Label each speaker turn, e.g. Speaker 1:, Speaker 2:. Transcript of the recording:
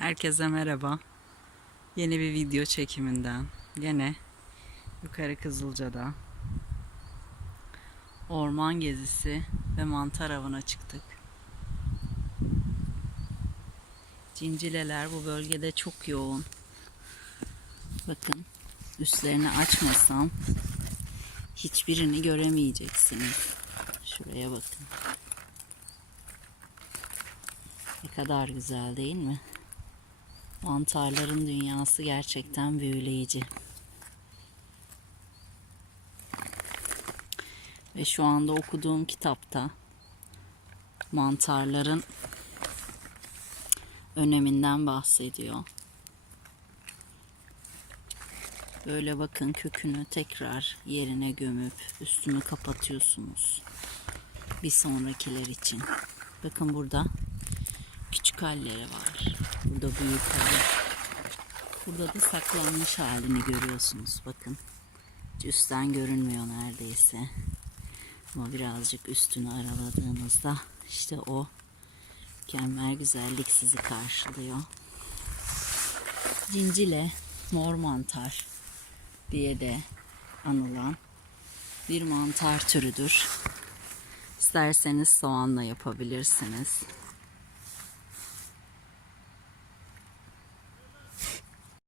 Speaker 1: Herkese merhaba. Yeni bir video çekiminden. Gene yukarı Kızılca'da orman gezisi ve mantar avına çıktık. Cincileler bu bölgede çok yoğun. Bakın üstlerini açmasam hiçbirini göremeyeceksiniz. Şuraya bakın. Ne kadar güzel değil mi? Mantarların dünyası gerçekten büyüleyici. Ve şu anda okuduğum kitapta mantarların öneminden bahsediyor. Böyle bakın kökünü tekrar yerine gömüp üstünü kapatıyorsunuz. Bir sonrakiler için. Bakın burada küçük halleri var. Burada büyük hali. Burada da saklanmış halini görüyorsunuz. Bakın. Üstten görünmüyor neredeyse. Ama birazcık üstünü araladığınızda işte o mükemmel güzellik sizi karşılıyor. Cincile, mor mantar diye de anılan bir mantar türüdür. İsterseniz soğanla yapabilirsiniz.